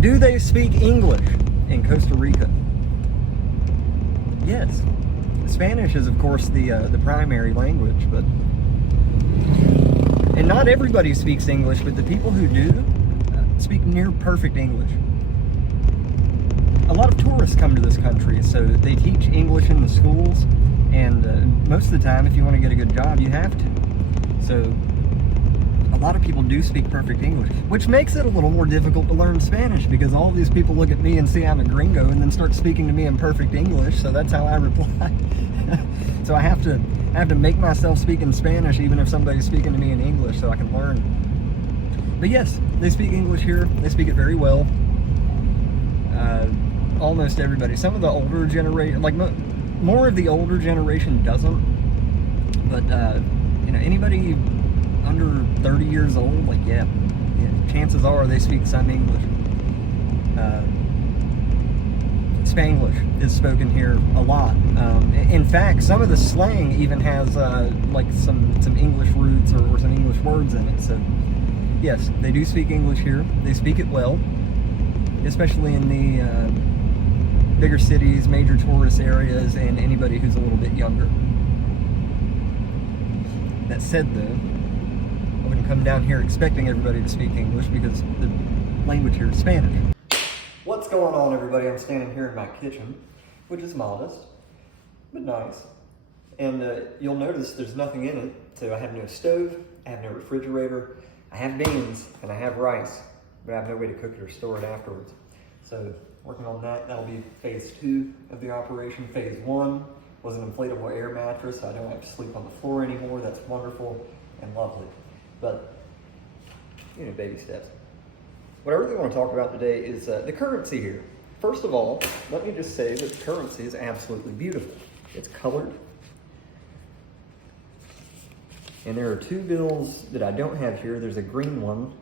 Do they speak English in Costa Rica? Yes. Spanish is, of course, the primary language, but and not everybody speaks English, but the people who do speak near perfect English. A lot of tourists come to this country, so they teach English in the schools, and most of the time, if you want to get a good job, you have to. So a lot of people do speak perfect English, which makes it a little more difficult to learn Spanish, because all these people look at me and see I'm a gringo and then start speaking to me in perfect English, so that's how I reply. So I have to make myself speak in Spanish even if somebody's speaking to me in English so I can learn. But yes, they speak English here. They speak it very well. Almost everybody. Some of the older generation, like more of the older generation doesn't, but anybody under 30 years old, like yeah, chances are they speak some English. Spanglish is spoken here a lot. In fact, some of the slang even has like some English roots or some English words in it. So yes, they do speak English here. They speak it well, especially in the bigger cities, major tourist areas, and anybody who's a little bit younger. That said, though, I wouldn't come down here expecting everybody to speak English, because the language here is Spanish. What's going on, everybody? I'm standing here in my kitchen, which is modest, but nice. And you'll notice there's nothing in it. So I have no stove, I have no refrigerator, I have beans, and I have rice, but I have no way to cook it or store it afterwards. So working on that. That'll be phase 2 of the operation. Phase 1 was an inflatable air mattress, so I don't have to sleep on the floor anymore. That's wonderful and lovely. But, baby steps. What I really want to talk about today is the currency here. First of all, let me just say that the currency is absolutely beautiful. It's colored. And there are 2 bills that I don't have here. There's a green one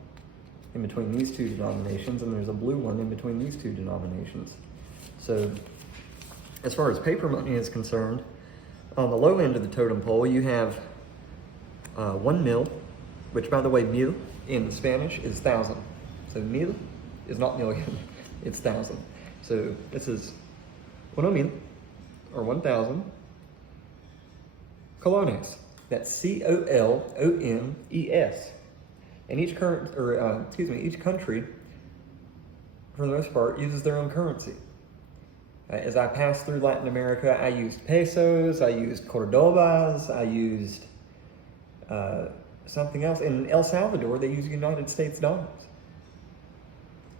in between these 2 denominations, and there's a blue one in between these 2 denominations. So, as far as paper money is concerned, on the low end of the totem pole, you have 1 mil, which, by the way, mil in Spanish is 1,000. So mil is not million, it's 1,000. So this is 1 mil, or 1,000 colones. That's COLONES. And each country, for the most part, uses their own currency. As I passed through Latin America, I used pesos, I used Cordobas, I used something else. In El Salvador, they use United States dollars.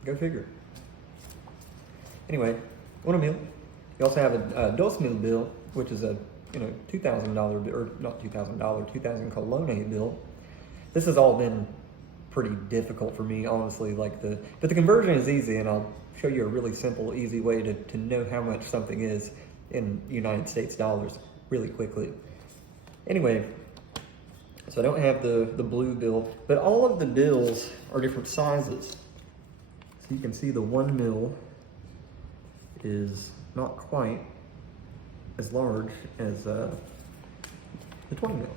Go figure. Anyway, 1 mil. You also have a 2 mil bill, which is a $2,000, or not $2,000, 2,000 colone bill. This has all been pretty difficult for me, honestly. But the conversion is easy, and I'll show you a really simple, easy way to know how much something is in United States dollars really quickly. Anyway, so I don't have the blue bill, but all of the bills are different sizes. So you can see the 1 mil is not quite as large as the 20 mil,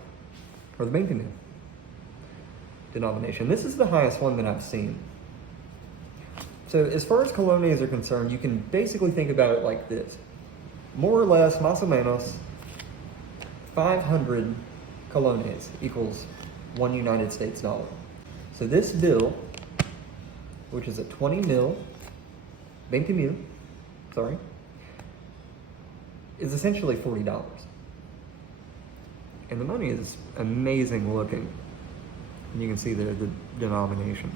or the 20 mil denomination. This is the highest one that I've seen. So as far as colones are concerned, you can basically think about it like this. More or less, más o menos, 500 colones equals 1 United States dollar. So this bill, which is a 20 mil, is essentially $40. And the money is amazing looking. And you can see the denomination.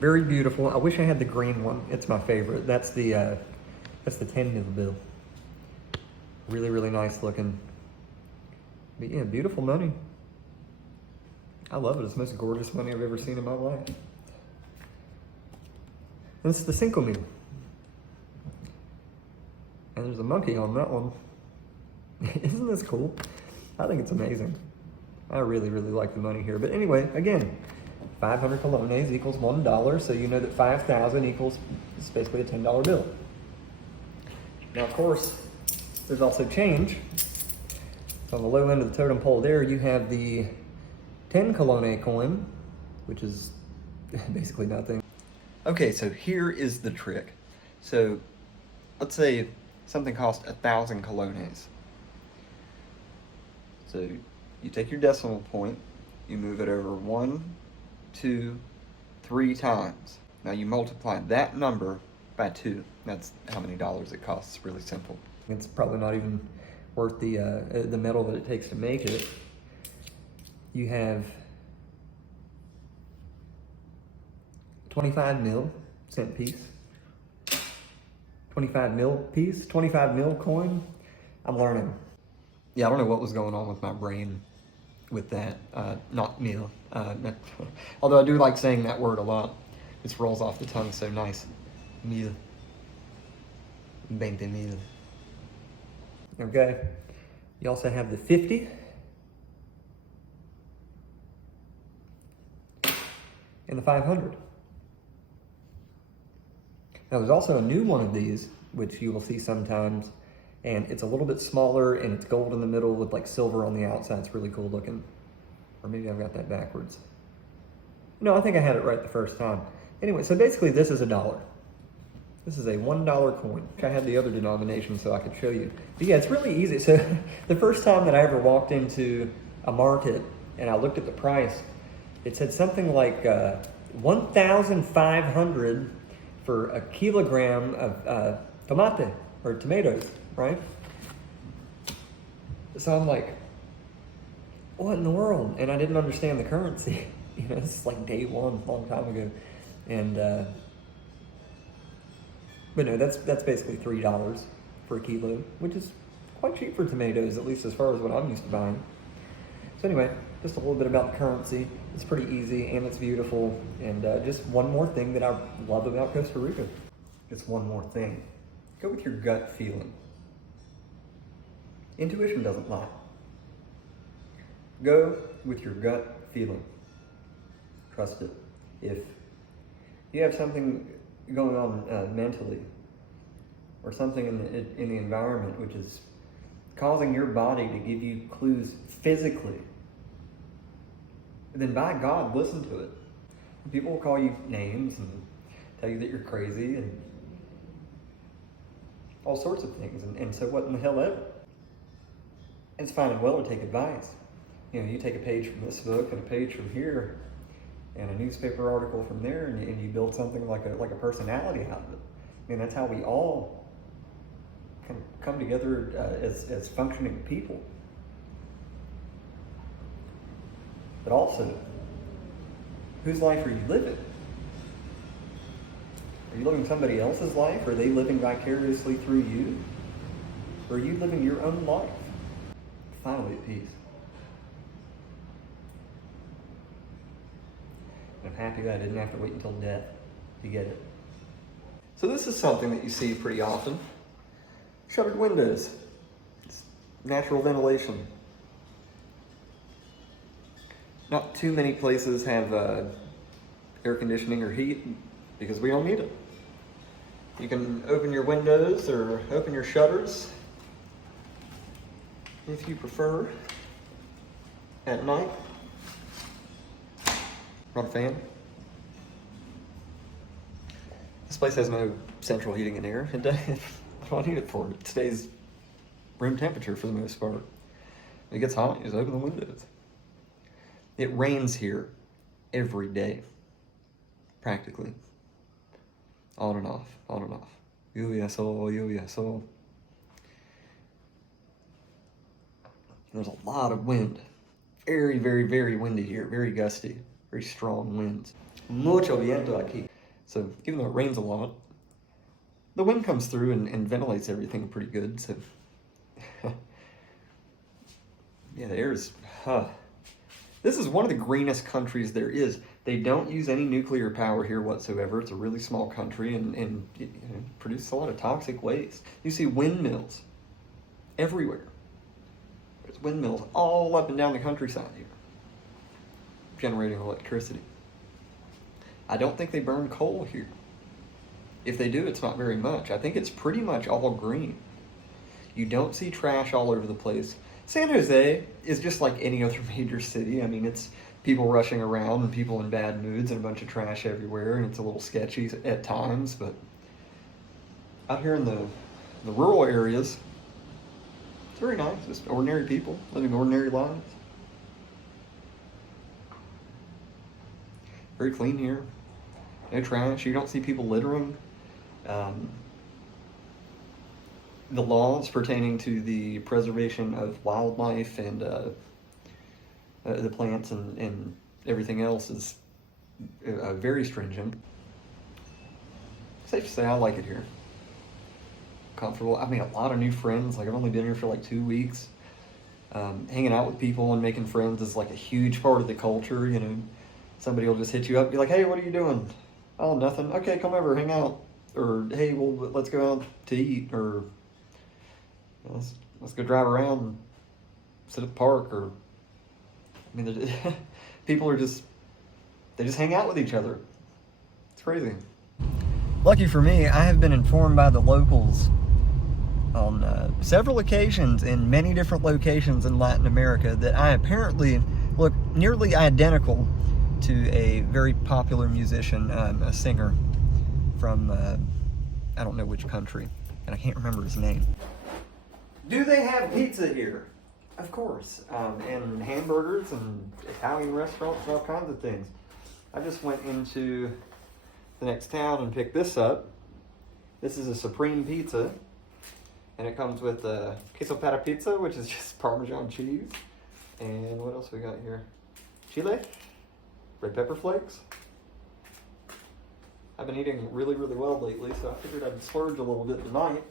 Very beautiful. I wish I had the green one. It's my favorite. That's the 10 mil bill. Really, really nice looking. But yeah, beautiful money. I love it. It's the most gorgeous money I've ever seen in my life. And it's the 5 mil. And there's a monkey on that one. Isn't this cool? I think it's amazing. I really, really like the money here. But anyway, again, 500 colones equals $1, so you know that 5,000 equals, it's basically a $10 bill. Now, of course, there's also change. So on the low end of the totem pole there, you have the 10 colone coin, which is Basically nothing. Okay, so here is the trick. So let's say something costs 1,000 colones. So you take your decimal point, you move it over 1, 2, 3 times. Now you multiply that number by 2. That's how many dollars it costs. It's really simple. It's probably not even worth the metal that it takes to make it. You have 25 mil cent piece, 25 mil piece, 25 mil coin. I'm learning. Yeah, I don't know what was going on with my brain with that. Not mil. Although I do like saying that word a lot. It rolls off the tongue so nice. Mil. 20 mil. Okay. You also have the 50. And the 500. Now there's also a new one of these, which you will see sometimes, and it's a little bit smaller and it's gold in the middle with like silver on the outside. It's really cool looking. Or maybe I've got that backwards. No, I think I had it right the first time. Anyway, so basically this is $1. This is a $1 coin. I had the other denomination so I could show you. But yeah, it's really easy. So the first time that I ever walked into a market and I looked at the price, it said something like 1,500 for a kilogram of tomate or tomatoes, right? So I'm like, what in the world? And I didn't understand the currency. You know, it's like day one, a long time ago. And, but no, that's basically $3 for a kilo, which is quite cheap for tomatoes, at least as far as what I'm used to buying. So anyway, just a little bit about the currency. It's pretty easy and it's beautiful. And just one more thing that I love about Costa Rica. Just one more thing. Go with your gut feeling. Intuition doesn't lie. Go with your gut feeling. Trust it. If you have something going on mentally, or something in the environment which is causing your body to give you clues physically, then by God, listen to it. People will call you names and tell you that you're crazy and all sorts of things, and so what in the hell ever. It's fine and well to take advice. You know, you take a page from this book and a page from here and a newspaper article from there, and you build something like a personality out of it. I mean, that's how we all can come together as functioning people. But also, whose life are you living? Are you living somebody else's life? Are they living vicariously through you? Or are you living your own life? Finally at peace. I'm happy that I didn't have to wait until death to get it. So this is something that you see pretty often. Shuttered windows. It's natural ventilation. Not too many places have air conditioning or heat because we don't need it. You can open your windows or open your shutters if you prefer at night. Not a fan. This place has no central heating and air. I don't need it for it. It stays room temperature for the most part. When it gets hot, you just open the windows. It rains here every day, practically. On and off, on and off. Lluvia, sol, lluvia, sol. There's a lot of wind. Very, very, very windy here. Very gusty. Very strong winds. Mucho viento aquí. So even though it rains a lot, the wind comes through and ventilates everything pretty good. So yeah, the air is, This is one of the greenest countries there is. They don't use any nuclear power here whatsoever. It's a really small country and it produces a lot of toxic waste. You see windmills everywhere. There's windmills all up and down the countryside here, generating electricity. I don't think they burn coal here. If they do, it's not very much. I think it's pretty much all green. You don't see trash all over the place. San Jose is just like any other major city. I mean, it's people rushing around and people in bad moods and a bunch of trash everywhere, and it's a little sketchy at times. But out here in the rural areas, it's very nice. Just ordinary people living ordinary lives. Very clean here. No trash. You don't see people littering. The laws pertaining to the preservation of wildlife and the plants and everything else is very stringent. Safe to say I like it here. Comfortable. I made a lot of new friends. Like, I've only been here for like 2 weeks. Hanging out with people and making friends is like a huge part of the culture. You know, somebody will just hit you up and be like, "Hey, what are you doing?" "Oh, nothing." "Okay, come over, hang out." Or, "Hey, well, let's go out to eat," or let's go drive around and sit at the park. Or, I mean, people are they just hang out with each other. It's crazy. Lucky for me, I have been informed by the locals on several occasions in many different locations in Latin America that I apparently look nearly identical to a very popular musician, a singer from, I don't know which country, and I can't remember his name. Do they have pizza here? Of course, and hamburgers and Italian restaurants and all kinds of things. I just went into the next town and picked this up. This is a Supreme Pizza, and it comes with queso para pizza, which is just Parmesan cheese. And what else we got here? Chile, red pepper flakes. I've been eating really, really well lately, so I figured I'd splurge a little bit tonight.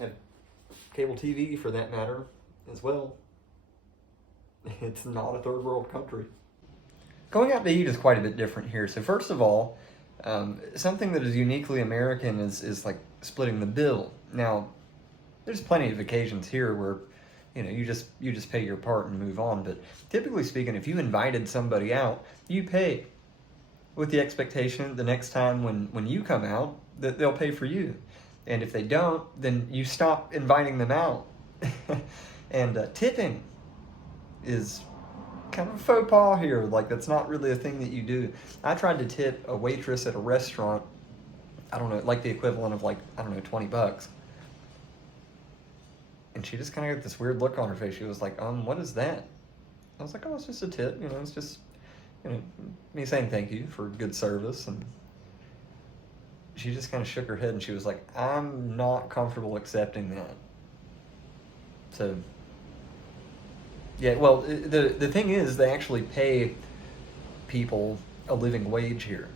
And cable TV, for that matter, as well. It's not a third world country. Going out to eat is quite a bit different here. So first of all, something that is uniquely American is like splitting the bill. Now, there's plenty of occasions here where, you know, you just pay your part and move on. But typically speaking, if you invited somebody out, you pay with the expectation the next time when you come out that they'll pay for you. And if they don't, then you stop inviting them out. And tipping is kind of a faux pas here. Like, that's not really a thing that you do. I tried to tip a waitress at a restaurant, I don't know, like the equivalent of like, I don't know, $20. And she just kind of got this weird look on her face. She was like, what is that? I was like, "Oh, it's just a tip, you know, it's just, you know, me saying thank you for good service." And she just kind of shook her head and she was like, "I'm not comfortable accepting that." So, yeah, well, the thing is, they actually pay people a living wage here.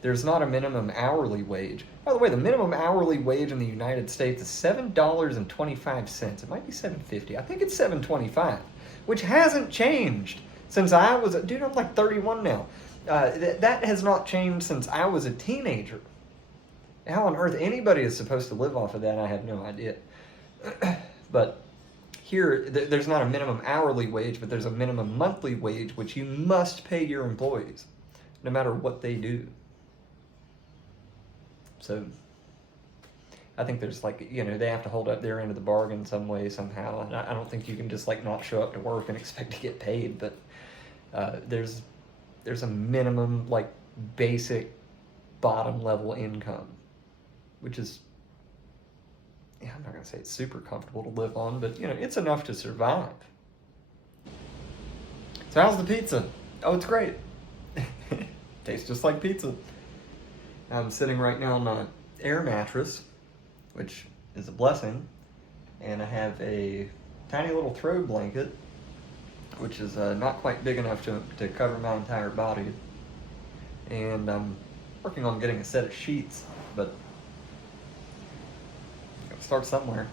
There's not a minimum hourly wage. By the way, the minimum hourly wage in the United States is $7.25. It might be $7.50. I think it's $7.25, which hasn't changed since I was dude, I'm like 31 now. That has not changed since I was a teenager. How on earth anybody is supposed to live off of that, I have no idea. But here, there's not a minimum hourly wage, but there's a minimum monthly wage, which you must pay your employees, no matter what they do. So, I think there's like, you know, they have to hold up their end of the bargain some way, somehow. And I don't think you can just like not show up to work and expect to get paid, but there's a minimum, like, basic bottom level income, which is, yeah, I'm not going to say it's super comfortable to live on, but, you know, it's enough to survive. So how's the pizza? Oh, it's great. Tastes just like pizza. I'm sitting right now on my air mattress, which is a blessing, and I have a tiny little throw blanket, which is not quite big enough to cover my entire body. And I'm working on getting a set of sheets, but start somewhere.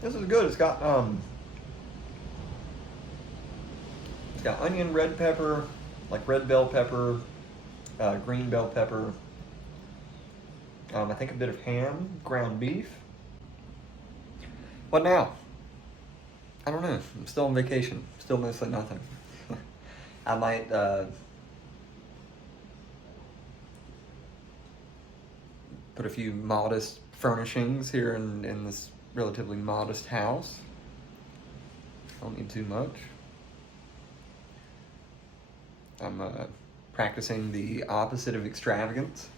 This is good. It's got onion, red pepper, like red bell pepper, green bell pepper. I think a bit of ham, ground beef. What now? I don't know. I'm still on vacation. Still mostly nothing. I might put a few modest furnishings here in this relatively modest house. Don't need too much. I'm practicing the opposite of extravagance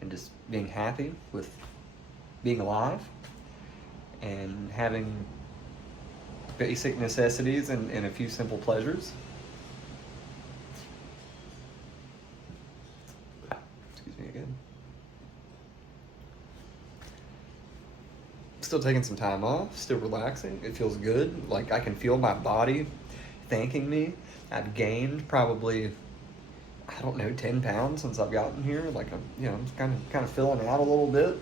and just being happy with being alive and having basic necessities and a few simple pleasures. Excuse me again. Still taking some time off, still relaxing. It feels good. Like I can feel my body thanking me. I've gained probably, I don't know, 10 pounds since I've gotten here. Like I'm kind of filling out a little bit.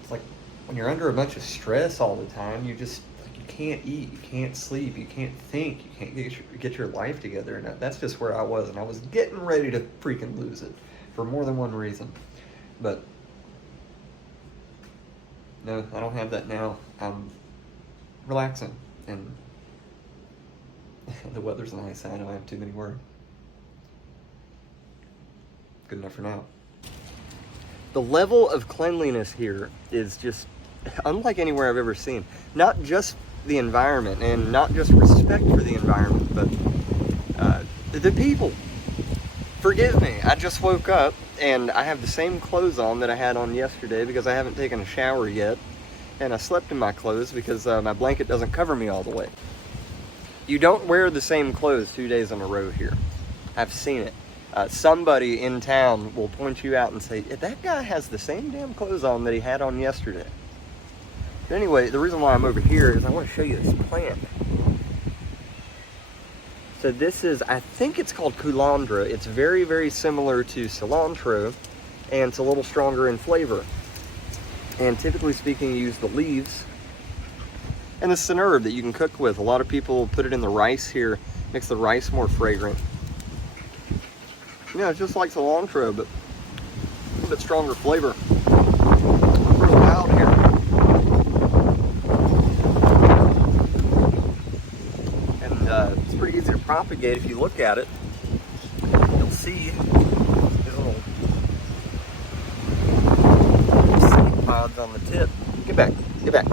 It's like when you're under a bunch of stress all the time, you just like you can't eat, you can't sleep, you can't think, you can't get your life together. And that's just where I was, and I was getting ready to freaking lose it for more than one reason. But no, I don't have that now. I'm relaxing and the weather's nice. I don't have too many words. Good enough for now. The level of cleanliness here is just unlike anywhere I've ever seen. Not just the environment and not just respect for the environment, but the people. Forgive me, I just woke up and I have the same clothes on that I had on yesterday because I haven't taken a shower yet. And I slept in my clothes because my blanket doesn't cover me all the way. You don't wear the same clothes 2 days in a row here. I've seen it. Somebody in town will point you out and say, that guy has the same damn clothes on that he had on yesterday. But anyway, the reason why I'm over here is I want to show you this plant. So this is, I think it's called coulandra. It's very, very similar to cilantro, and it's a little stronger in flavor. And typically speaking, you use the leaves. And this is an herb that you can cook with. A lot of people put it in the rice here, makes the rice more fragrant. Yeah, it's just like cilantro, but a little bit stronger flavor. It's real loud here. And it's pretty easy to propagate if you look at it. You'll see these little seed pods on the tip. Get back, get back.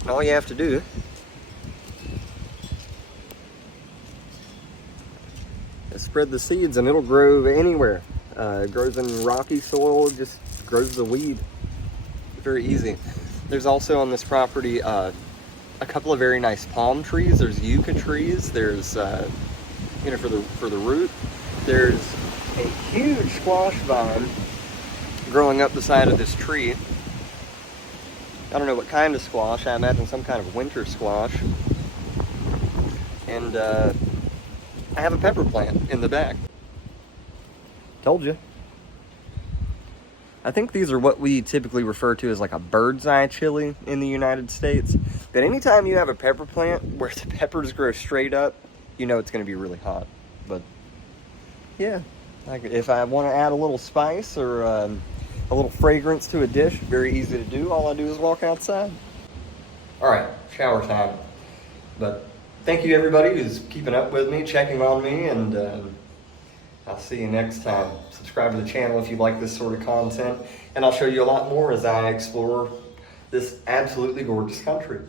And all you have to do is spread the seeds and it'll grow anywhere. It grows in rocky soil, just grows the weed. Very easy. There's also on this property a couple of very nice palm trees. There's yucca trees. There's for the root. There's a huge squash vine growing up the side of this tree. I don't know what kind of squash. I imagine some kind of winter squash. And I have a pepper plant in the back. Told you. I think these are what we typically refer to as like a bird's eye chili in the United States. But anytime you have a pepper plant where the peppers grow straight up, you know it's going to be really hot. But yeah, like if I want to add a little spice or a little fragrance to a dish, very easy to do. All I do is walk outside. All right, shower time. But thank you everybody who's keeping up with me, checking on me, and I'll see you next time. Subscribe to the channel if you like this sort of content, and I'll show you a lot more as I explore this absolutely gorgeous country.